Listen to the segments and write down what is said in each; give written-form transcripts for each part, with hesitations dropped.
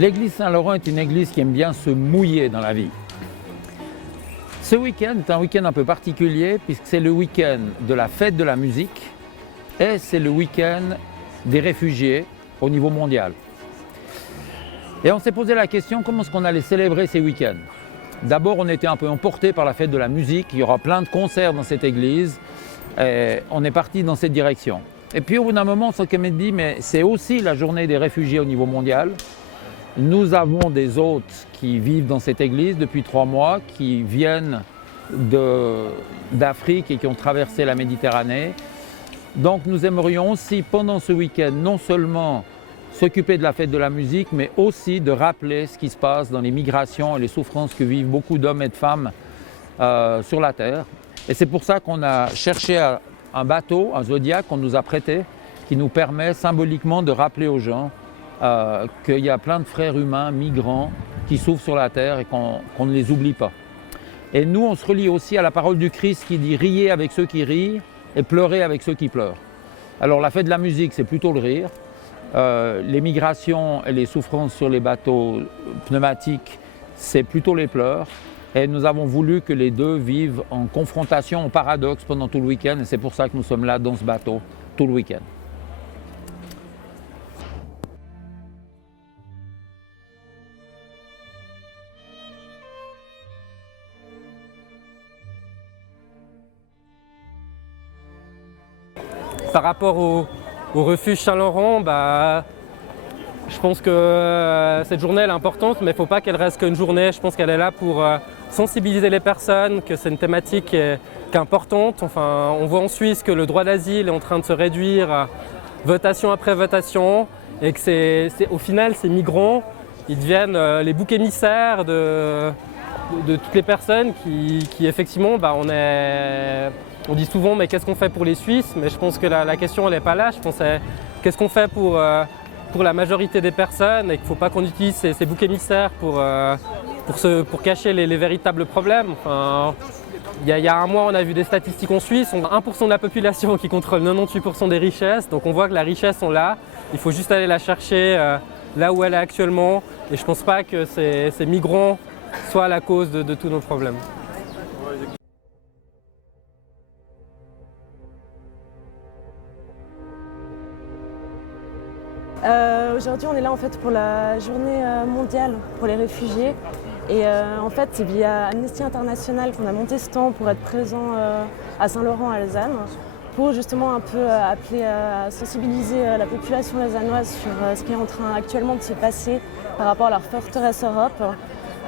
L'église Saint-Laurent est une église qui aime bien se mouiller dans la vie. Ce week-end est un week-end un peu particulier puisque c'est le week-end de la fête de la musique et c'est le week-end des réfugiés au niveau mondial. Et on s'est posé la question comment est-ce qu'on allait célébrer ces week-ends. D'abord, on était un peu emporté par la fête de la musique, il y aura plein de concerts dans cette église et on est parti dans cette direction. Et puis au bout d'un moment, on s'est dit mais c'est aussi la journée des réfugiés au niveau mondial. Nous avons des hôtes qui vivent dans cette église depuis 3 mois, qui viennent d'Afrique et qui ont traversé la Méditerranée. Donc nous aimerions aussi pendant ce week-end non seulement s'occuper de la fête de la musique, mais aussi de rappeler ce qui se passe dans les migrations et les souffrances que vivent beaucoup d'hommes et de femmes sur la terre. Et c'est pour ça qu'on a cherché un bateau, un Zodiac qu'on nous a prêté, qui nous permet symboliquement de rappeler aux gens qu'il y a plein de frères humains, migrants, qui souffrent sur la terre et qu'on ne les oublie pas. Et nous, on se relie aussi à la parole du Christ qui dit « Riez avec ceux qui rient et pleurez avec ceux qui pleurent ». Alors la fête de la musique, c'est plutôt le rire. Les migrations et les souffrances sur les bateaux pneumatiques, c'est plutôt les pleurs. Et nous avons voulu que les deux vivent en confrontation, en paradoxe pendant tout le week-end. Et c'est pour ça que nous sommes là dans ce bateau tout le week-end. Par rapport au refuge Saint-Laurent, je pense que cette journée elle est importante, mais il ne faut pas qu'elle reste qu'une journée. Je pense qu'elle est là pour sensibiliser les personnes, que c'est une thématique qui est importante. Enfin, on voit en Suisse que le droit d'asile est en train de se réduire votation après votation et que au final ces migrants ils deviennent les boucs émissaires de toutes les personnes qui effectivement on dit souvent mais qu'est-ce qu'on fait pour les Suisses, mais je pense que la question elle n'est pas là. Je pense qu'est-ce qu'on fait pour la majorité des personnes et qu'il ne faut pas qu'on utilise ces boucs émissaires pour cacher les véritables problèmes. Enfin, il y a un mois on a vu des statistiques en Suisse, on a 1% de la population qui contrôle 98% des richesses, donc on voit que la richesse on l'a, il faut juste aller la chercher là où elle est actuellement et je ne pense pas que ces migrants soient la cause de tous nos problèmes. Aujourd'hui, on est là en fait pour la journée mondiale pour les réfugiés. Et en fait, c'est via Amnesty International qu'on a monté ce temps pour être présent à Saint-Laurent, à Lausanne, pour justement un peu appeler à sensibiliser la population lausannoise sur ce qui est en train actuellement de se passer par rapport à leur forteresse Europe.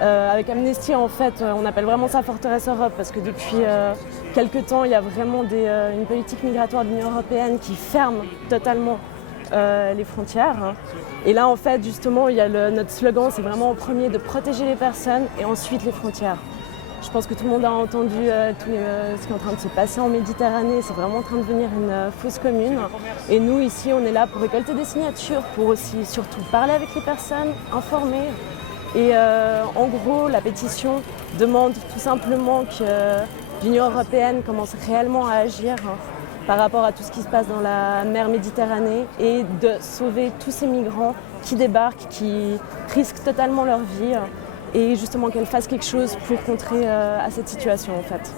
Avec Amnesty, en fait, on appelle vraiment ça forteresse Europe parce que depuis quelques temps, il y a vraiment une politique migratoire de l'Union européenne qui ferme totalement les frontières. Et là, en fait, justement, il y a notre slogan, c'est vraiment en premier de protéger les personnes et ensuite les frontières. Je pense que tout le monde a entendu ce qui est en train de se passer en Méditerranée. C'est vraiment en train de devenir une fosse commune. Et nous, ici, on est là pour récolter des signatures, pour aussi surtout parler avec les personnes, informer. Et en gros, la pétition demande tout simplement que l'Union européenne commence réellement à agir par rapport à tout ce qui se passe dans la mer Méditerranée et de sauver tous ces migrants qui débarquent, qui risquent totalement leur vie et justement qu'elle fasse quelque chose pour contrer à cette situation en fait.